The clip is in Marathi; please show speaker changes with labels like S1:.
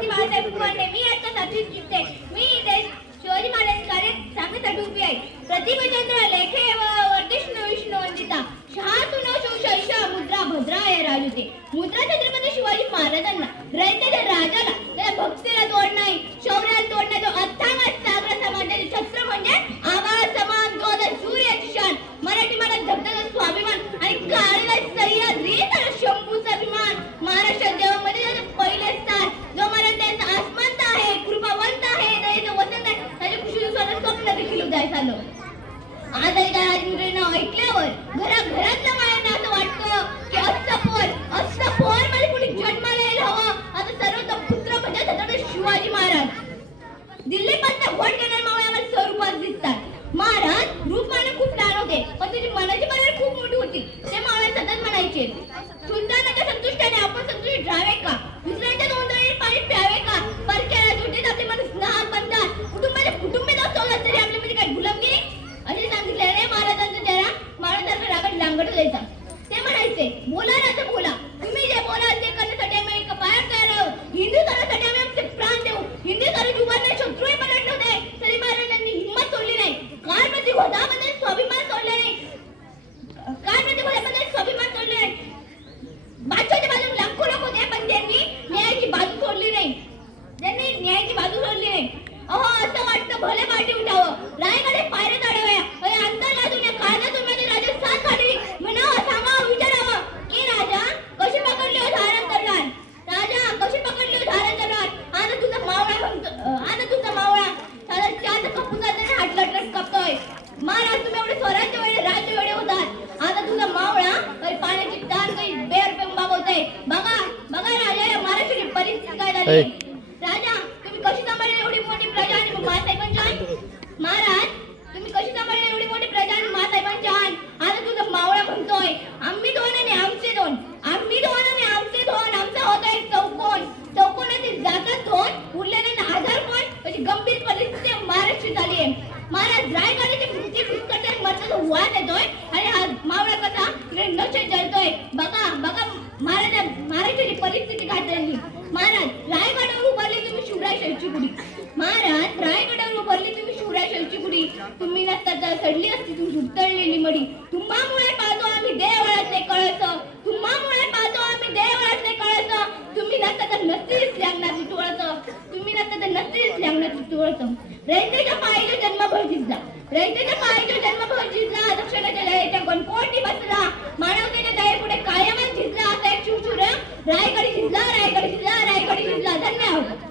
S1: छत्रपती बाळासाहेब कुमारने मी आता सातवीत शिकते मी इथे शिवाजी महाराज कार्य सांगण्यासाठी उभी आहे. प्रतिभचंद्र लेखे व वर्धिष्णू विष्णू वंदिता. शहातुनो सुशैषा मुद्रा भद्रा आहे राजूते मुद्रा छत्रपती शिवाजी महाराजांना रयतेच्या राजाला त्या भक्तीला तोड नाही. शौर्याला उदास देखील उदय त्या राजमुद्रेनं ऐकल्यावर घरा घरातल्या मायांना असं वाटतं की असं पोर असं पोरमध्ये कुणी जन्माला यायला हवं. आता सर्व पुत्र म्हणजे छत्रपती शिवाजी महाराज. दिल्लीपासून घोट घेणार मावळ्यावर स्वरूपात दिसतात. महाराज रूप माने खूप लहान होते पण तुझी मनाची पातळी खूप मोठी होती. ते मावळे सतत म्हणायचे रागात ते म्हणायचे बोला ना तर बोला. तुम्ही जे बोला ते करण्यासाठी आम्ही एका पायात तयार आहोत. हिंदू धर्मासाठी आम्ही आमचे प्राण देऊ. हिंदू धर्म युवांना शत्रूही बनत होते तरी महाराजांनी हिंमत सोडली नाही. काय प्रति होताबद्दल स्वाभिमान सोडले नाही. काय प्रति होताबद्दल स्वाभिमान सोडले नाही. बाजूच्या बाजू लाखो लोक होते पण त्यांनी न्यायाची बाजू सोडली नाही. त्यांनी न्यायाची बाजू सोडली नाही. अहो असं वाटतं भले पाठी उठावं. रायगडे पायऱ्या चढवया. अरे अंतर लाजून या काळजातून माझे राजा साथ काढली म्हणावं सांगावं विचारावं की राजा कशी पकडली हो धारण करणार राजा कशी पकडली हो धारण करणार आता तुझा मावळा म्हणतो अं, आता तुझा मावळा साधा चार कपूचा त्याने हात लटलट कापतोय महाराज तुम्ही एवढे स्वराज्य वेळे राज्य वेळे होतात आता तुझा मावळा अरे पाण्याची टार काही बेर पेंग बाबवतोय बघा बघा राजा या महाराष्ट्राची परिस्थिती काय झाली ऐ. राजा तुम्ही कशी सांभाळली एवढी मोठी प्रजा आणि महासाहेबांच्या महाराज तुम्ही कशी सांभाळली एवढी मोठी प्रजा आणि महासाहेबांच्या आता तुझा मावळा म्हणतोय. आम्ही दोन आणि आमचे दोन. आम्ही दोन आणि आमचे दोन. आमचा होता एक चौकोन. चौकोनातील जातात दोन उरलेले हजार कोण? अशी गंभीर परिस्थिती महाराष्ट्रात झाली आहे. महाराज रायगडाची मृत्यू पुस्तकात मरणाचा वाद येतोय आणि हा मावळा कसा? तिकडे नशे जळतोय. बघा बघा महाराज महाराष्ट्राची परिस्थिती काय झाली? महाराज गुढी महाराज प्राय गडावर उभारली तुम्ही शिवराशाची पुढी तुम्ही नसता चढली असती तुम्ही सुतळलेली मडी तुम्हामुळे पाहतो आम्ही देवळात नाही कळस तुम्हामुळे पाहतो आम्ही देवळात कळस तुम्ही नसता तर नसतीच लागणार तुळस तुम्ही नसता तर नसतीच लागणार तुळस रयतेच्या पायीला जन्म भरतीच जा रयतेच्या पायीला जन्म भरतीच जा दक्षिणाच्या लयच्या कोण बसला मानवतेच्या दया पुढे कायमच झिजला असा एक शिवशूर रायगड झिजला रायगड झिजला रायगड झिजला धन्यवाद